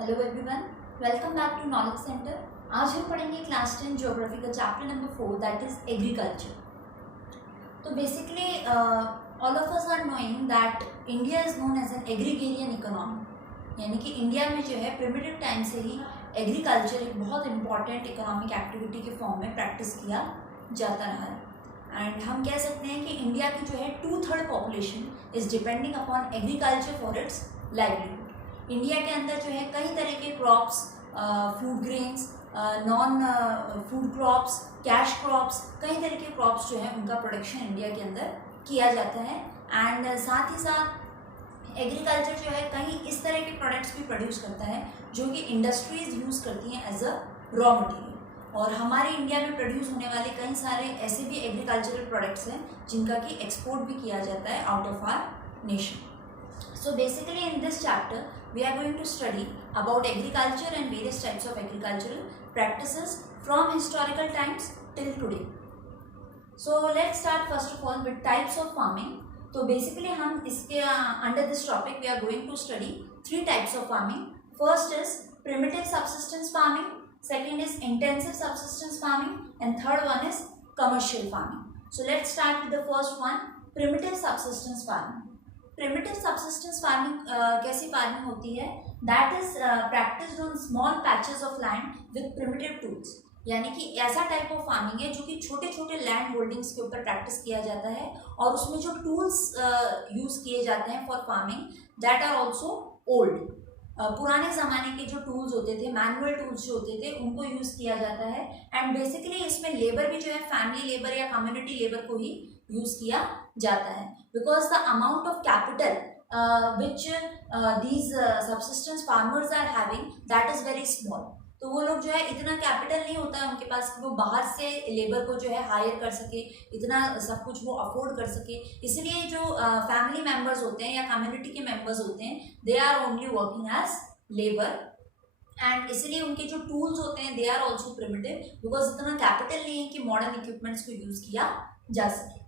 Hello everyone, welcome back to knowledge centre. आज हम पढ़ेंगे क्लास 10 ज्योग्राफी का chapter number 4 that is agriculture. तो basically all of us are knowing that India is known as an agrarian economy, यानी कि India में जो है प्रिमिटिव टाइम से ही एग्रीकल्चर एक बहुत इंपॉर्टेंट इकोनॉमिक एक्टिविटी के फॉर्म में प्रैक्टिस किया जाता रहा है। एंड हम कह सकते हैं कि इंडिया की जो है 2/3 population is depending upon agriculture for its livelihood. India के अंदर जो है कई तरह के crops, food grains, non food crops, cash crops, कई तरह के क्रॉप्स जो है उनका प्रोडक्शन इंडिया के अंदर किया जाता है। एंड साथ ही साथ एग्रीकल्चर जो है कहीं इस तरह के प्रोडक्ट्स भी प्रोड्यूस करता है जो कि इंडस्ट्रीज यूज़ करती हैं एज अ रॉ मटेरियल। और हमारे इंडिया में प्रोड्यूस होने वाले कई सारे ऐसे भी एग्रीकल्चरल प्रोडक्ट्स हैं जिनका कि एक्सपोर्ट भी किया जाता है out of our nation. So basically in this chapter we are going to study about agriculture and various types of agricultural practices from historical times till today. So let's start first of all with types of farming. तो basically हम इसके under this topic we are going to study 3 types of farming. First is primitive subsistence farming, second is intensive subsistence farming, and third one is commercial farming. So let's start with the first one, primitive subsistence farming. Primitive subsistence farming कैसी farming होती है? That is practised on small patches of land with primitive tools, यानी कि ऐसा type of farming है जो कि छोटे छोटे लैंड होल्डिंग्स के ऊपर प्रैक्टिस किया जाता है और उसमें जो टूल्स यूज किए जाते हैं for farming that are also old. पुराने ज़माने के जो टूल्स होते थे, मैनुअल टूल्स जो होते थे, उनको यूज़ किया जाता है। एंड बेसिकली इसमें लेबर भी जो है फैमिली लेबर या कम्युनिटी लेबर को ही यूज़ किया जाता है, because the amount of capital which these subsistence farmers are having that is very small. तो वो लोग जो है इतना कैपिटल नहीं होता है उनके पास कि वो बाहर से लेबर को जो है हायर कर सके, इतना सब कुछ वो अफोर्ड कर सके। इसलिए जो फैमिली मेम्बर्स होते हैं या कम्युनिटी के मेम्बर्स होते हैं they are only working as labour, and इसलिए उनके जो टूल्स होते हैं they are also primitive because इतना कैपिटल नहीं है कि मॉडर्न इक्विपमेंट्स को यूज़ किया जा सके।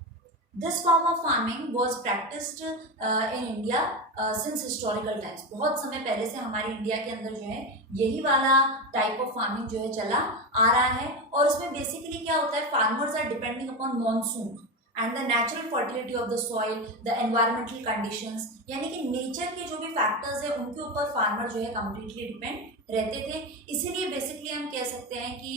This form of farming was practiced in India since historical times. बहुत समय पहले से हमारे इंडिया के अंदर जो है यही वाला टाइप ऑफ फार्मिंग जो है चला आ रहा है। और इसमें बेसिकली क्या होता है, farmers are depending upon monsoon and the natural fertility of the soil, the environmental conditions, यानी कि नेचर के जो भी फैक्टर्स है उनके ऊपर फार्मर जो है कम्प्लीटली डिपेंड रहते थे। इसीलिए बेसिकली हम कह सकते हैं कि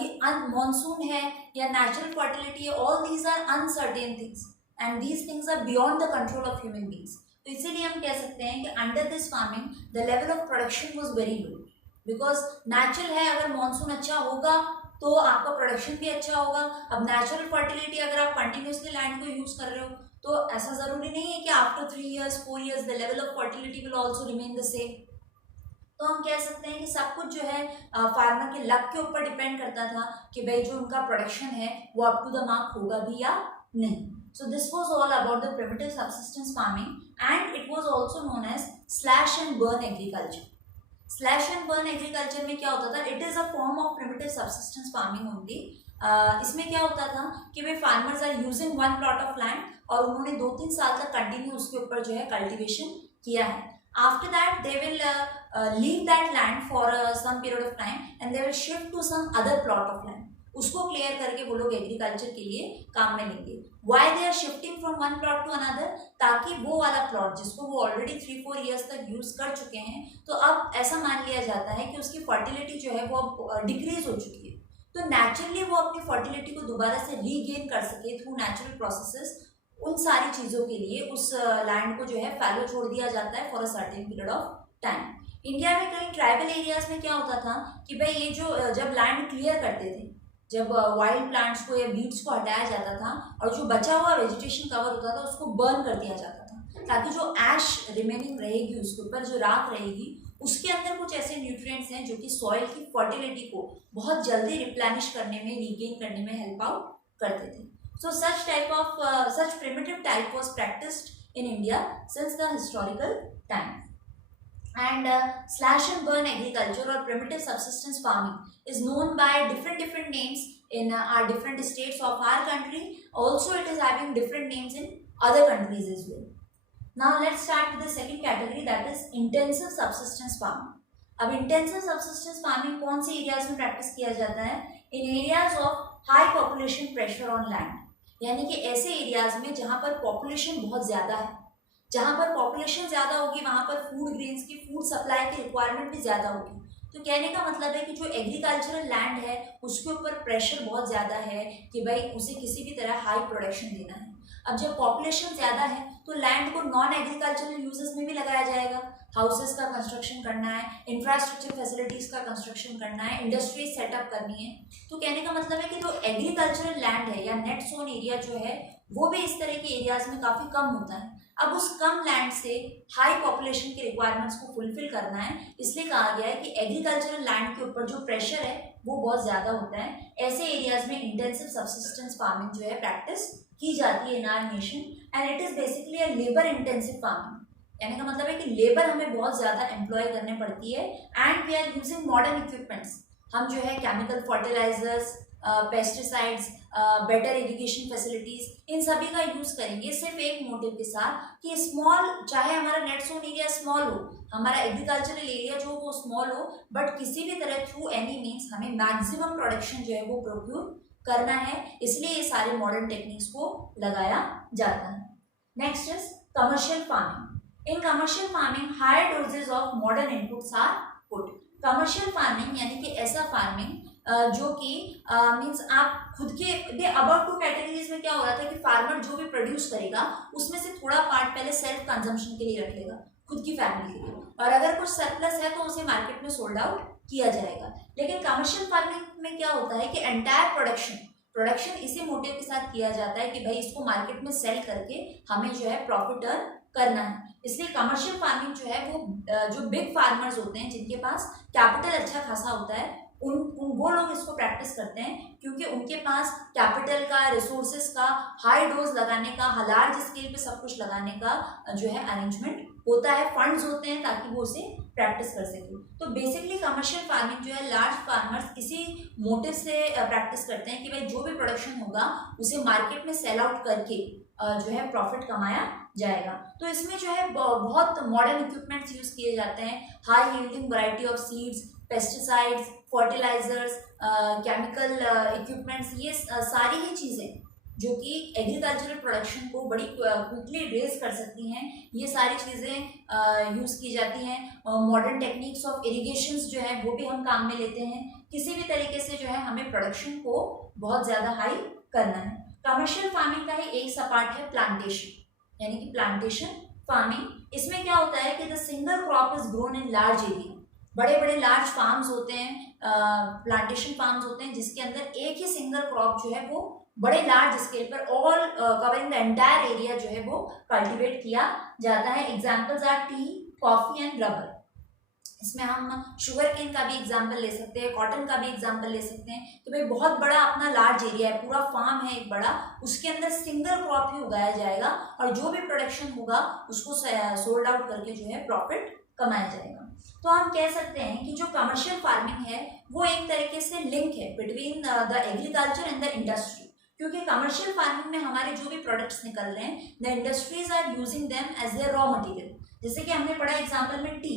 ये मॉनसून है या नेचुरल फर्टिलिटी है, all these are uncertain things and these things are beyond the control of human beings. तो इसीलिए हम कह सकते हैं कि under this farming the level of production was very low, because natural है, अगर मॉनसून अच्छा होगा तो आपका प्रोडक्शन भी अच्छा होगा। अब नेचुरल फर्टिलिटी अगर आप कंटिन्यूसली लैंड को यूज कर रहे हो तो ऐसा जरूरी नहीं है कि after 3 years 4 years the level of fertility will also remain the same. तो हम कह सकते हैं कि सब कुछ जो है फार्मर के लक के ऊपर डिपेंड करता था कि भाई जो उनका प्रोडक्शन है वो अप टू द मार्क होगा भी या नहीं। So this was all about the primitive subsistence farming and it was also known as slash and burn agriculture. Slash and burn agriculture में क्या होता था, it is a form of primitive subsistence farming only. इसमें क्या होता था कि भाई farmers are using one plot of land और उन्होंने 2-3 साल तक कंटिन्यू उसके ऊपर जो है कल्टिवेशन किया है। After that they will leave that land for some period of time and they will shift to some other plot of land. उसको क्लियर करके वो लोग एग्रीकल्चर के लिए काम में लेंगे। Why they are shifting from one plot to another? ताकि वो वाला प्लॉट जिसको वो ऑलरेडी 3-4 years तक यूज कर चुके हैं, तो अब ऐसा मान लिया जाता है कि उसकी फर्टिलिटी जो है वो अब डिक्रीज हो चुकी है, तो नेचुरली वो अपनी फर्टिलिटी को दोबारा से रीगेन कर सके थ्रू नेचुरल प्रोसेसेस। उन सारी चीज़ों के लिए उस लैंड को जो है फैलो छोड़ दिया जाता है for a certain period of time. India में कई ट्राइबल एरियाज में क्या होता था कि भाई ये जो जब लैंड क्लियर करते थे, जब वाइल्ड प्लांट्स को या वीड्स को हटाया जाता था और जो बचा हुआ वेजिटेशन कवर होता था उसको बर्न कर दिया जाता था ताकि जो ऐश रिमेनिंग रहेगी उसके ऊपर, जो राख रहेगी, उसके अंदर कुछ ऐसे न्यूट्रिएंट्स हैं जो कि सॉइल की फर्टिलिटी को बहुत जल्दी रिप्लेनिश करने में, रीगेन करने में हेल्प आउट करते थे। So such primitive type was practiced in India since the historical time. And slash and burn agriculture or primitive subsistence farming is known by different names in our different states of our country. Also, it is having different names in other countries as well. Now, let's start with the second category, that is intensive subsistence farming. अब intensive subsistence farming कौन से areas में practice किया जाता है? In areas of high population pressure on land, यानी कि ऐसे एरियाज में जहां पर पॉपुलेशन बहुत ज्यादा है। जहां पर पॉपुलेशन ज्यादा होगी वहां पर फूड ग्रेन्स की, फूड सप्लाई की रिक्वायरमेंट भी ज्यादा होगी। तो कहने का मतलब है कि जो एग्रीकल्चरल लैंड है उसके ऊपर प्रेशर बहुत ज्यादा है कि भाई उसे किसी भी तरह हाई प्रोडक्शन देना है। अब जब पॉपुलेशन ज्यादा है तो लैंड को नॉन एग्रीकल्चरल यूजेस में भी लगाया जाएगा। हाउसेस का कंस्ट्रक्शन करना है, इंफ्रास्ट्रक्चर फैसिलिटीज का कंस्ट्रक्शन करना है, इंडस्ट्रीज सेटअप करनी है। तो कहने का मतलब है कि जो एग्रीकल्चरल लैंड है या नेट सोन एरिया जो है वो भी इस तरह के एरियाज में काफी कम होता है। अब उस कम लैंड से हाई पॉपुलेशन के रिक्वायरमेंट्स को फुलफिल करना है, इसलिए कहा गया है कि एग्रीकल्चरल लैंड के ऊपर जो प्रेशर है वो बहुत ज्यादा होता है। ऐसे एरियाज में इंटेंसिव सबसिस्टेंस फार्मिंग जो है प्रैक्टिस की जाती है in our nation, and it is basically a labour intensive farming. कहने का मतलब है कि लेबर हमें बहुत ज्यादा एम्प्लॉय करने पड़ती है, and we are using modern equipments. हम जो है chemical fertilisers, pesticides, better irrigation facilities, इन सभी का यूज करेंगे सिर्फ एक मोटिव के साथ कि स्मॉल, चाहे हमारा नेट जोन एरिया स्मॉल हो, हमारा एग्रीकल्चरल एरिया जो वो स्मॉल हो, बट किसी भी तरह थ्रू एनी मीन्स हमें मैक्सिमम प्रोडक्शन जो है वो प्रोक्यूर करना है, इसलिए ये सारे मॉडर्न टेक्निक्स को लगाया जाता है। Next is commercial farming. In commercial farming higher doses of modern inputs are put. Commercial farming यानी कि ऐसा फार्मिंग जो कि मीन्स आप खुद के अबाउट टू कैटेगरीज में क्या हो रहा था कि फार्मर जो भी प्रोड्यूस करेगा उसमें से थोड़ा पार्ट पहले सेल्फ कंजम्पशन के लिए रख लेगा, खुद की फैमिली के लिए, और अगर कुछ सरप्लस है तो उसे मार्केट में सोल्ड आउट किया जाएगा। लेकिन कमर्शियल फार्मिंग में क्या होता है कि एंटायर प्रोडक्शन इसी मोटिव के साथ किया जाता है कि भाई इसको मार्केट में सेल करके हमें जो है प्रॉफिट अर्न करना है। इसलिए कमर्शियल फार्मिंग जो है वो जो बिग फार्मर्स होते हैं जिनके पास कैपिटल अच्छा खासा होता है वो लोग इसको प्रैक्टिस करते हैं, क्योंकि उनके पास कैपिटल का, रिसोर्सेज का, हाई डोज लगाने का, लार्ज स्केल पे सब कुछ लगाने का जो है अरेंजमेंट होता है, फंड्स होते हैं ताकि वो उसे प्रैक्टिस कर सके। तो बेसिकली कमर्शियल फार्मिंग जो है लार्ज फार्मर्स इसी मोटिव से प्रैक्टिस करते हैं कि भाई जो भी प्रोडक्शन होगा उसे मार्केट में सेल आउट करके जो है प्रॉफिट कमाया जाएगा। तो इसमें जो है बहुत मॉडर्न इक्विपमेंट्स यूज किए जाते हैं, high yielding variety of seeds, pesticides, fertilisers, chemical equipments, ये सारी ही चीज़ें जो कि एग्रीकल्चरल प्रोडक्शन को बड़ी क्विकली रेज कर सकती हैं, ये सारी चीज़ें यूज़ की जाती हैं। मॉडर्न टेक्निक्स ऑफ इरिगेशंस जो है वो भी हम काम में लेते हैं। किसी भी तरीके से जो है हमें प्रोडक्शन को बहुत ज़्यादा हाई करना है। कमर्शियल फार्मिंग का ही एक सा पार्ट है प्लांटेशन, यानी कि प्लांटेशन फार्मिंग। इसमें क्या होता है कि the single crop is grown in large area. बड़े बड़े लार्ज फार्म्स होते हैं, प्लांटेशन फार्म्स होते हैं जिसके अंदर एक ही सिंगल क्रॉप जो है वो बड़े लार्ज स्केल पर all covering the entire area जो है वो कल्टीवेट किया जाता है। Examples R T, coffee and rubber. इसमें हम शुगर केन का भी एग्जांपल ले सकते हैं, कॉटन का भी एग्जांपल ले सकते हैं कि भाई बहुत बड़ा अपना लार्ज एरिया है, पूरा फार्म है एक बड़ा, उसके अंदर सिंगल क्रॉप ही उगाया जाएगा और जो भी प्रोडक्शन होगा उसको सोल्ड आउट करके जो है प्रॉफिट कमाया जाएगा। तो हम कह सकते हैं कि जो कमर्शियल फार्मिंग है वो एक तरीके से लिंक है between the agriculture and the industry, क्योंकि कमर्शियल फार्मिंग में हमारे जो भी प्रोडक्ट्स निकल रहे हैं the industries are using them as their raw material. जैसे कि हमने पढ़ा एग्जाम्पल में टी,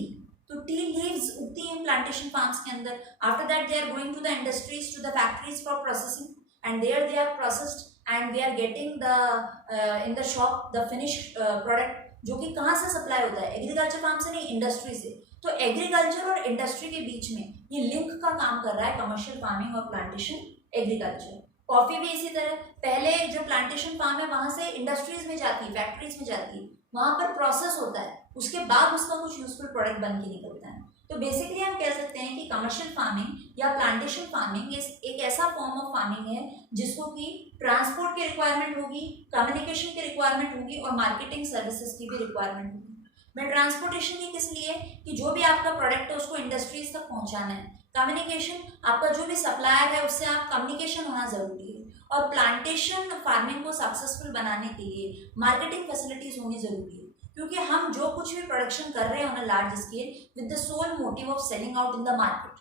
तो टी लीव्स उगती हैं प्लांटेशन फार्म्स के अंदर। After that they are going to the industries, to the factories for processing, and there they are processed and we are getting the in the shop the finished product, जो कि कहाँ से supply होता है, agriculture farm से नहीं, industry से। तो एग्रीकल्चर और इंडस्ट्री के बीच में ये लिंक का काम कर रहा है कमर्शियल फार्मिंग और प्लांटेशन एग्रीकल्चर। कॉफी भी इसी तरह, पहले जो प्लांटेशन फार्म है वहां से इंडस्ट्रीज में जाती है, फैक्ट्रीज में जाती है, वहां पर प्रोसेस होता है, उसके बाद उसका कुछ यूजफुल प्रोडक्ट बन के निकलता है। तो बेसिकली हम कह सकते हैं कि कमर्शियल फार्मिंग या प्लांटेशन फार्मिंग एक ऐसा फॉर्म ऑफ फार्मिंग है जिसको कि ट्रांसपोर्ट की रिक्वायरमेंट होगी, कम्युनिकेशन की रिक्वायरमेंट होगी और मार्केटिंग सर्विसेज की भी रिक्वायरमेंट होगी। मैं ट्रांसपोर्टेशन की किस लिए, कि जो भी आपका प्रोडक्ट है उसको इंडस्ट्रीज तक पहुंचाना है। कम्युनिकेशन, आपका जो भी सप्लायर है उससे आप कम्युनिकेशन होना जरूरी है। और प्लांटेशन फार्मिंग को सक्सेसफुल बनाने के लिए मार्केटिंग फैसिलिटीज होनी जरूरी है, क्योंकि हम जो कुछ भी प्रोडक्शन कर रहे हैं on a large scale with the sole motive of selling out in the market,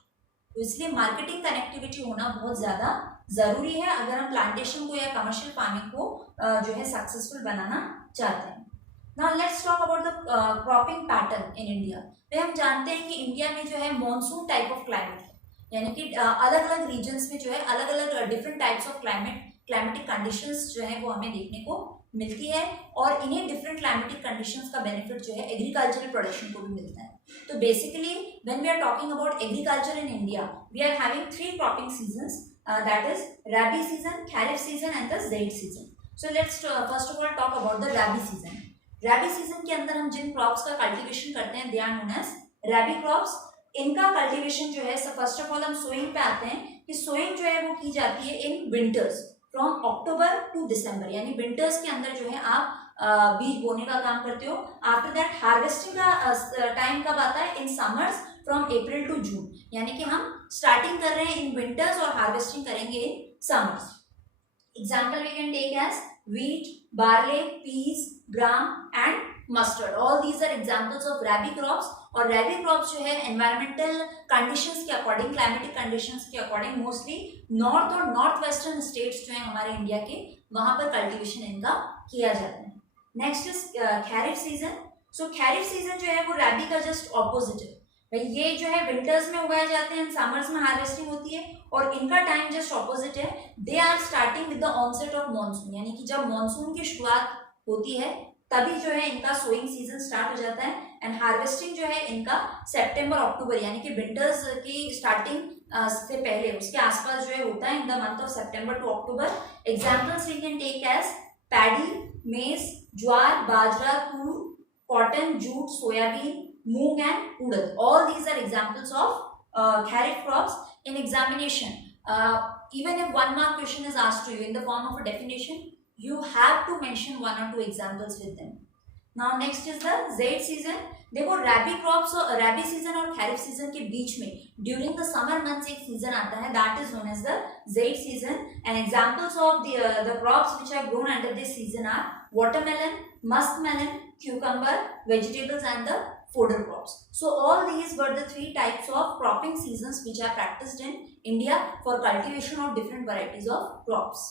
तो इसलिए मार्केटिंग कनेक्टिविटी होना बहुत ज्यादा जरूरी है अगर हम प्लांटेशन को या कमर्शियल फार्मिंग को जो है सक्सेसफुल बनाना चाहते हैं। Now let's talk about the cropping pattern in India. तो हम जानते हैं कि इंडिया में जो है मॉनसून टाइप ऑफ क्लाइमेट है, यानी कि अलग अलग रीजन्स में जो है अलग अलग different types of climatic conditions जो है वो हमें देखने को मिलती है, और इन्हीं डिफरेंट क्लाइमेटिक कंडीशंस का बेनिफिट जो है एग्रीकल्चरल प्रोडक्शन को भी मिलता है। तो basically when we are talking about agriculture in India, we are having 3 cropping seasons, that is rabi season, kharif season and the zaid season. So let's first of all talk about the rabi season. Rabi season के अंदर हम जिन crops का cultivation करते हैं they are known as rabi crops. इनका cultivation जो है, फर्स्ट ऑफ ऑल हम सोइंग पे आते हैं कि सोइंग जो है वो की जाती है in winters from October to December, यानी विंटर्स के अंदर जो है आप बीज बोने का काम करते हो। आफ्टर दैट हार्वेस्टिंग का टाइम कब आता है? In summers from April to June, यानी कि हम स्टार्टिंग कर रहे हैं इन विंटर्स और हार्वेस्टिंग करेंगे in summers. Example we can take as wheat, barley, peas, gram and mustard. All these are examples of rabi crops. और rabi crops जो है environmental conditions के according, climatic conditions के according mostly north और north western states जो है हमारे India के, वहां पर cultivation इनका किया जाता है। Next is kharif season. So kharif season जो है वो रबी का जस्ट ऑपोजिट है। ये जो है विंटर्स में उगाए जाते हैं, समर्स में हार्वेस्टिंग होती है, और इनका टाइम जस्ट ऑपोजिट है। They are starting with the onset of monsoon, यानी कि जब मॉनसून की शुरुआत होती है तभी जो है इनका सोइंग सीजन स्टार्ट हो जाता है, एंड हार्वेस्टिंग जो है इनका सितंबर अक्टूबर, यानी कि विंटर्स की स्टार्टिंग से पहले उसके आसपास जो है होता है in the month of September to October. Examples we can take as paddy, maize, jowar, bajra, toor, cotton, jute, soybean, moong and urad. All these are examples of kharif crops. In examination, even if 1 mark question is asked to you in the form of a definition, you have to mention 1 or 2 examples with them. Now next is the zaid season. देखो रबी crops और रबी season और खरीफ season के बीच में during the summer months एक season आता है, that is known as the zaid season. And examples of the crops which are grown under this season are watermelon, muskmelon, cucumber, vegetables and the fodder crops. So all these were the 3 types of cropping seasons which are practiced in India for cultivation of different varieties of crops.